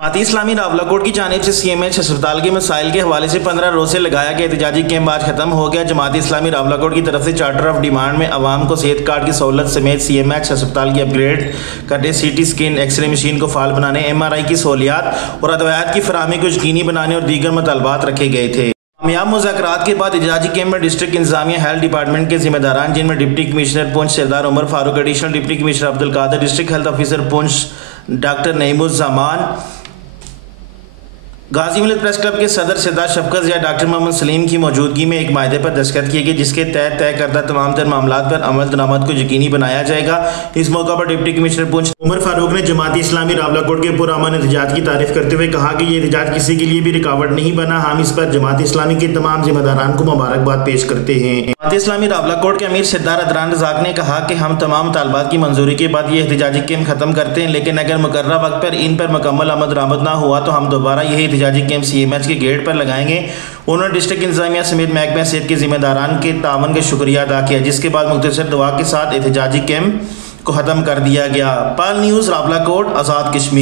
जमाती इस्लामी रावलाकोट की जानिब से CMH अस्पताल के मसाइल के हवाले से 15 रोज से लगाया गया एहतजाजी कैंप आज खत्म हो गया। जमाती इस्लामी रावलाकोट की तरफ से चार्टर ऑफ डिमांड में आवाम को सेहत कार्ड की सहूलत समेत CMH अस्पताल की अपग्रेड करने, CT स्कैन, एक्सरे मशीन को फाल बनाने, MRI की सहूलियात और अदवायात की फराहमी को यकीनी बनाने और दीगर मुतालबात रखे गए थे। कामयाब मुज़ाकरात के बाद एहतजाजी कैंप में डिस्ट्रिक्ट इंतजामिया हेल्थ डिपार्टमेंट के जिम्मेदारान, जिनमें deputy commissioner Poonch Sardar Umar Farooq, additional deputy commissioner Abdul Qadir, district health officer Poonch doctor Naeemuzzaman, Ghazi Millat press club के सदर सरदार शफकत या डॉक्टर मोहम्मद सलीम की मौजूदगी में एक माहदे पर दस्तखत किए गए, जिसके तहत तय करदा तमाम तर मामलात पर अमल दरामद को यकीनी बनाया जाएगा। इस मौका पर डिप्टी कमिश्नर पुंछ उमर फारूक ने जमाती इस्लामी रावलाकोट के पुरअमन एहतजाज की तारीफ करते हुए कहा कि ये एहतजाज किसी के लिए भी रुकावट नहीं बना। हम इस पर जमाती इस्लामी के तमाम जिम्मेदारान को मुबारकबाद पेश करते हैं। जमाती इस्लामी रावलाकोट के अमीर सरदार अदनान रज़ाक ने कहा कि हम तमाम मुतालबात की मंजूरी के बाद ये एहतजाजी कैंप खत्म करते हैं, लेकिन अगर मुकर्रर वक्त पर इन पर मुकम्मल अमल दरामद ना हुआ तो हम दोबारा यही एहतजाजी कैंप CMH के गेट पर लगाएंगे। उन्होंने डिस्ट्रिक्ट इंतजामिया समेत महकमा सेहत के जिम्मेदारान के तावन का शुक्रिया अदा किया, जिसके बाद मुख्तसर दुआ के साथ एहतजाजी कैंप को ख़त्म कर दिया गया। पाल न्यूज़ रावलाकोट, आज़ाद कश्मीर।